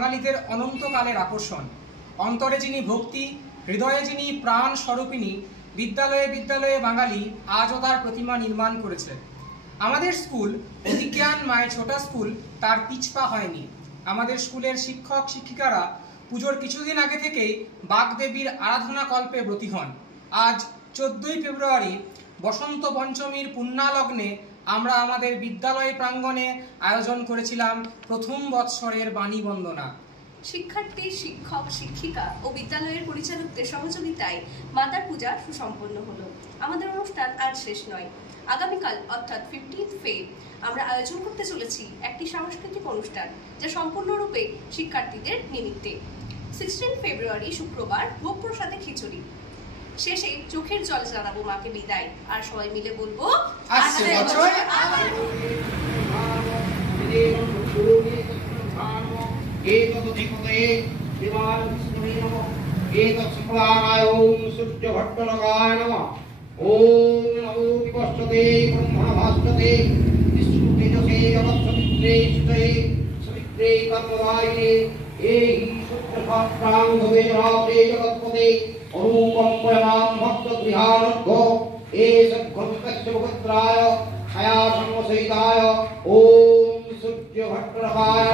বাঙালিদের অনন্তকালের আকর্ষণ। অন্তরে যিনি ভক্তি, হৃদয়ে যিনি প্রাণ স্বরূপিণী, বিদ্যালয়ে বিদ্যালয়ে বাঙালি আজও তার প্রতিমা নির্মাণ করেছে। আমাদের স্কুল অভিজ্ঞান মায়ের ছোটা স্কুল তার পিছপা হয়নি। আমাদের স্কুলের শিক্ষক শিক্ষিকারা পুজোর কিছুদিন আগে থেকেই বাগদেবীর আরাধনা কল্পে ব্রতী হন। আজ 14ই ফেব্রুয়ারি বসন্ত পঞ্চমীর পুণ্যালগ্নে আমরা আমাদের বিদ্যালয় প্রাঙ্গণে আয়োজন করেছিলাম প্রথম বৎসরের বাণী বন্দনা। শিক্ষার্থী, শিক্ষক, শিক্ষিকা ও বিদ্যালয়ের পরিচালকদের সহযোগিতায় মাতার পূজা সুসম্পন্ন হলো। আমাদের অনুষ্ঠান আজ শেষ নয়। আগামীকাল অর্থাৎ 15 ফে আমরা আয়োজন করতে চলেছি একটি সাংস্কৃতিক অনুষ্ঠান, যা সম্পূর্ণরূপে শিক্ষার্থীদের নিমিত্তে। 16 ফেব্রুয়ারি শুক্রবার ভোগ প্রসাদে খিচুড়ি। শেষে চোখের জল জানাবো মাকে বিদায়, আর সবাই মিলে বলবো আসছে বছর আবার। सूर्यभट्टनगाय नमः। ओम नमो विपश्यते ब्रह्मणभास्यते विष्णुतेजसे जगत्सवित्रे सुते सवित्रे कर्मदायिने एहि सूत्रशास्त्रां भवेराते जगत्पते अरूपं प्रणां भक्तगृहानर्घो एषद्घोषकस्य मुखत्राय छाया सर्वसहिताय ओम सूर्यभट्टनगाय